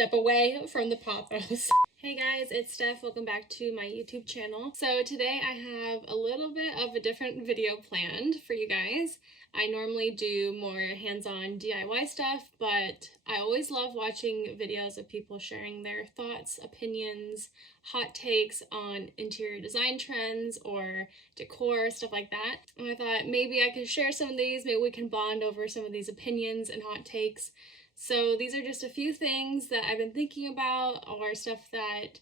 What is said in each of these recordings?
step away from the pothos. Hey guys, it's Steph. Welcome back to my YouTube channel. So today I have a little bit of a different video planned for you guys. I normally do more hands-on DIY stuff, but I always love watching videos of people sharing their thoughts, opinions, hot takes on interior design trends or decor, stuff like that. And I thought maybe I could share some of these, maybe we can bond over some of these opinions and hot takes. So these are just a few things that I've been thinking about, or stuff that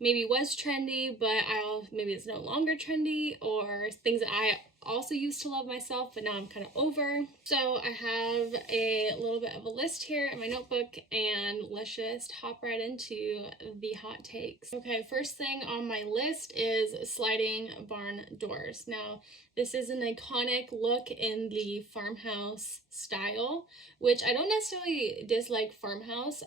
maybe was trendy, but maybe it's no longer trendy, or things that I also used to love myself, but now I'm kind of over. So I have a little bit of a list here in my notebook, and let's just hop right into the hot takes. Okay, first thing on my list is sliding barn doors. Now, this is an iconic look in the farmhouse style, which I don't necessarily dislike farmhouse.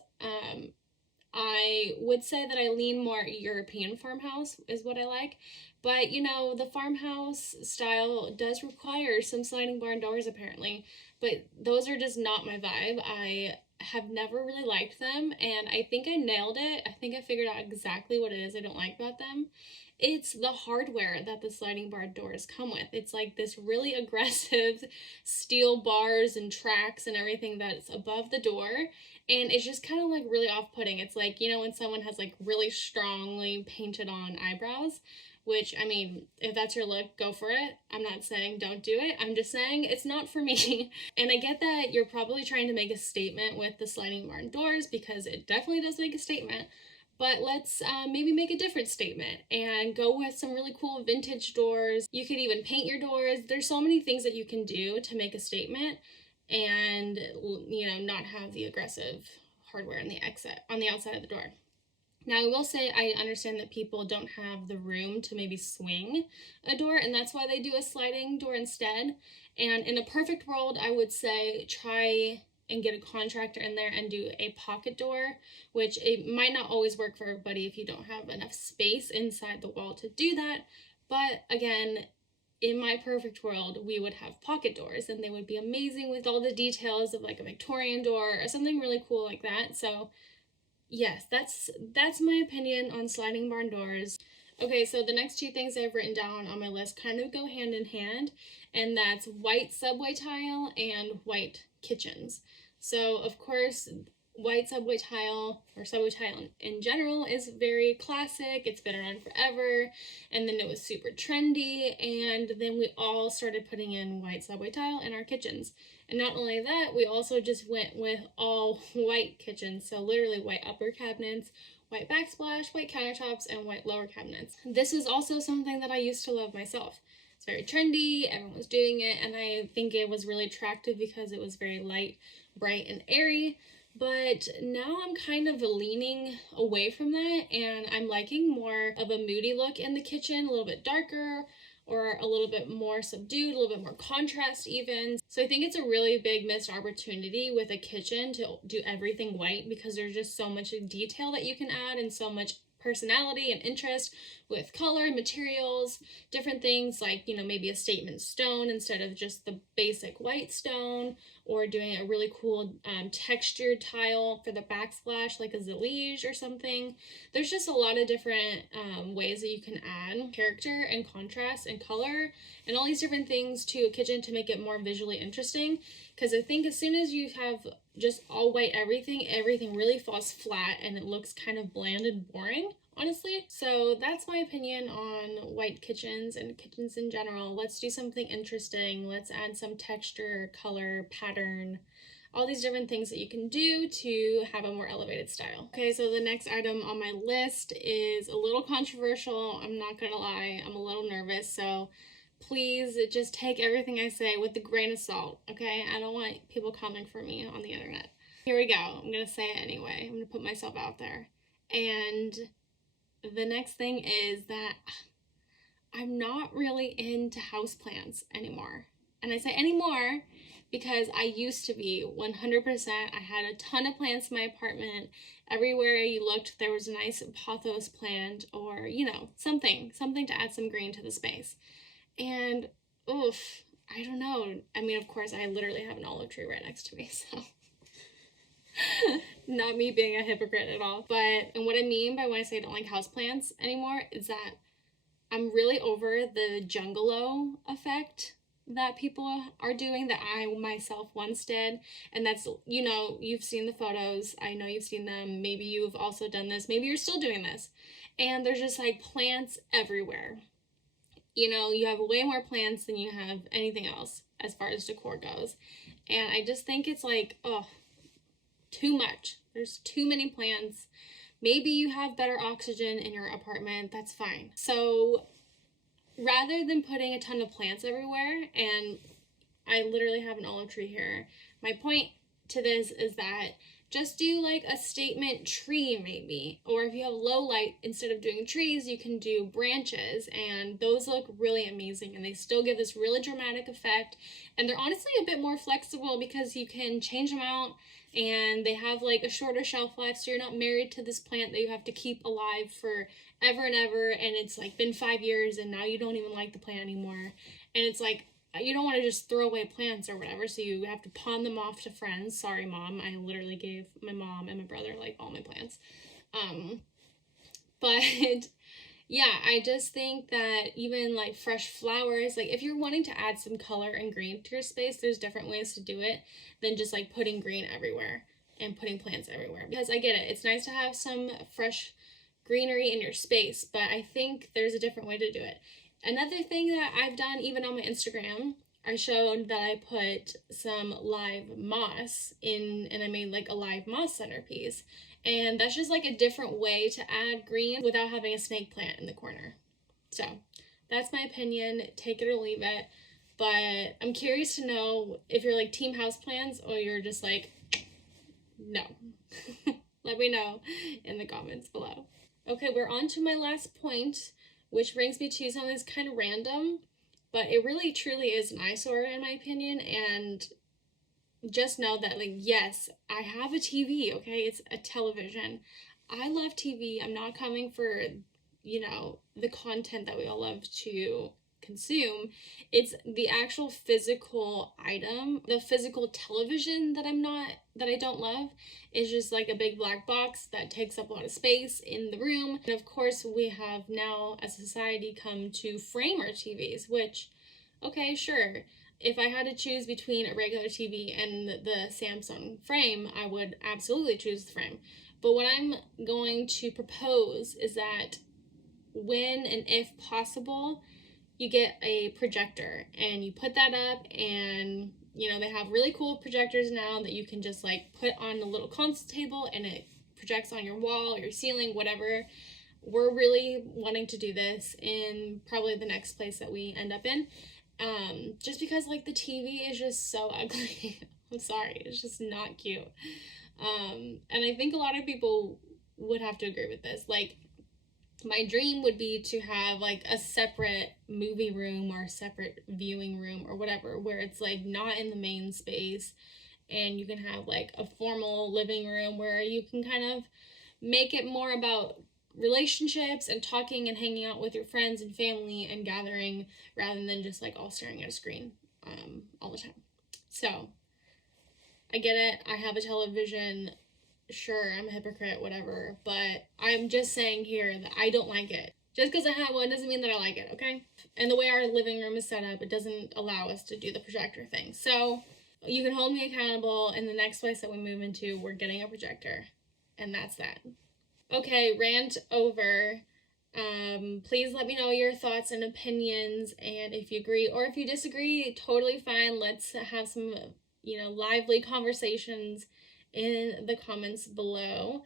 I would say that I lean more European farmhouse is what I like, but you know, the farmhouse style does require some sliding barn doors apparently, but those are just not my vibe. I have never really liked them, and I think I nailed it. I think I figured out exactly what it is I don't like about them. It's the hardware that the sliding barn doors come with. It's like this really aggressive steel bars and tracks and everything that's above the door. And it's just kind of like really off-putting. It's like, you know, when someone has like really strongly painted on eyebrows, which, I mean, if that's your look, go for it. I'm not saying don't do it. I'm just saying it's not for me. And I get that you're probably trying to make a statement with the sliding barn doors, because it definitely does make a statement. But let's maybe make a different statement and go with some really cool vintage doors. You could even paint your doors. There's so many things that you can do to make a statement and, you know, not have the aggressive hardware on the outside of the door. Now, I will say I understand that people don't have the room to maybe swing a door, and that's why they do a sliding door instead. And in a perfect world, I would say try and get a contractor in there and do a pocket door, which it might not always work for everybody if you don't have enough space inside the wall to do that. But again, in my perfect world, we would have pocket doors, and they would be amazing with all the details of like a Victorian door or something really cool like that. So yes, that's my opinion on sliding barn doors. Okay, so the next two things I've written down on my list kind of go hand in hand, and that's white subway tile and white kitchens. So of course, white subway tile, or subway tile in general, is very classic. It's been around forever, and then it was super trendy, and then we all started putting in white subway tile in our kitchens. And not only that, we also just went with all white kitchens, so literally white upper cabinets, white backsplash, white countertops, and white lower cabinets. This is also something that I used to love myself. It's very trendy, everyone was doing it, and I think it was really attractive because it was very light, bright, and airy. But now I'm kind of leaning away from that, and I'm liking more of a moody look in the kitchen, a little bit darker, or a little bit more subdued, a little bit more contrast even. So I think it's a really big missed opportunity with a kitchen to do everything white, because there's just so much detail that you can add and so much personality and interest with color, materials, different things like, you know, maybe a statement stone instead of just the basic white stone, or doing a really cool textured tile for the backsplash like a zelige or something. There's just a lot of different ways that you can add character and contrast and color and all these different things to a kitchen to make it more visually interesting, because I think as soon as you have just all white everything really falls flat and it looks kind of bland and boring, honestly. So that's my opinion on white kitchens and kitchens in general. Let's do something interesting. Let's add some texture, color, pattern, all these different things that you can do to have a more elevated style. Okay, so the next item on my list is a little controversial. I'm not gonna lie, I'm a little nervous, so please just take everything I say with a grain of salt, okay? I don't want people coming for me on the internet. Here we go. I'm gonna say it anyway. I'm gonna put myself out there. And the next thing is that I'm not really into houseplants anymore. And I say anymore because I used to be 100%. I had a ton of plants in my apartment. Everywhere you looked, there was a nice pothos plant, or, you know, something to add some green to the space. And oof, I don't know. I mean, of course, I literally have an olive tree right next to me, so not me being a hypocrite at all. But, and what I mean by when I say I don't like houseplants anymore is that I'm really over the jungalow effect that people are doing that I myself once did. And that's, you know, you've seen the photos. I know you've seen them. Maybe you've also done this. Maybe you're still doing this. And there's just like plants everywhere. You know, you have way more plants than you have anything else as far as decor goes. And I just think it's like, oh, too much. There's too many plants. Maybe you have better oxygen in your apartment. That's fine. So rather than putting a ton of plants everywhere, and I literally have an olive tree here, my point to this is that just do like a statement tree maybe. Or if you have low light, instead of doing trees, you can do branches, and those look really amazing, and they still give this really dramatic effect. And they're honestly a bit more flexible because you can change them out, and they have like a shorter shelf life, so you're not married to this plant that you have to keep alive for ever and ever, and it's like been 5 years and now you don't even like the plant anymore. And it's like, you don't want to just throw away plants or whatever, so you have to pawn them off to friends. Sorry, Mom. I literally gave my mom and my brother like all my plants. But yeah, I just think that even like fresh flowers, like if you're wanting to add some color and green to your space, there's different ways to do it than just like putting green everywhere and putting plants everywhere. Because I get it, it's nice to have some fresh greenery in your space, but I think there's a different way to do it. Another thing that I've done, even on my Instagram, I showed that I put some live moss in, and I made like a live moss centerpiece. And that's just like a different way to add green without having a snake plant in the corner. So that's my opinion. Take it or leave it. But I'm curious to know if you're like team houseplants or you're just like, no. Let me know in the comments below. Okay, we're on to my last point, which brings me to something that's kind of random, but it really truly is an eyesore in my opinion. And just know that, like, yes, I have a TV, okay? It's a television. I love TV. I'm not coming for, you know, the content that we all love to consume. It's the actual physical item. The physical television that I don't love is just like a big black box that takes up a lot of space in the room. And of course, we have now as a society come to frame our TVs, which, okay, sure. If I had to choose between a regular TV and the Samsung frame, I would absolutely choose the frame. But what I'm going to propose is that when and if possible, you get a projector and you put that up, and you know, they have really cool projectors now that you can just like put on a little console table and it projects on your wall or your ceiling, whatever. We're really wanting to do this in probably the next place that we end up in. Just because like the TV is just so ugly. I'm sorry, it's just not cute. And I think a lot of people would have to agree with this. Like, my dream would be to have like a separate movie room or a separate viewing room or whatever, where it's like not in the main space, and you can have like a formal living room where you can kind of make it more about relationships and talking and hanging out with your friends and family and gathering, rather than just like all staring at a screen all the time. So I get it, I have a television, sure, I'm a hypocrite, whatever, but I'm just saying here that I don't like it. Just because I have one doesn't mean that I like it, okay? And the way our living room is set up, it doesn't allow us to do the projector thing. So you can hold me accountable. In the next place that we move into, we're getting a projector, and that's that. Okay, rant over. Please let me know your thoughts and opinions, and if you agree or if you disagree, totally fine. Let's have some, you know, lively conversations in the comments below.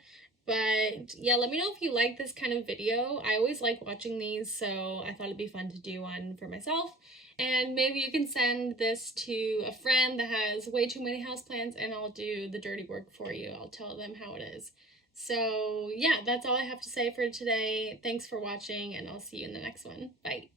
But yeah, let me know if you like this kind of video. I always like watching these, so I thought it'd be fun to do one for myself. And maybe you can send this to a friend that has way too many houseplants, and I'll do the dirty work for you. I'll tell them how it is. So yeah, that's all I have to say for today. Thanks for watching, and I'll see you in the next one. Bye.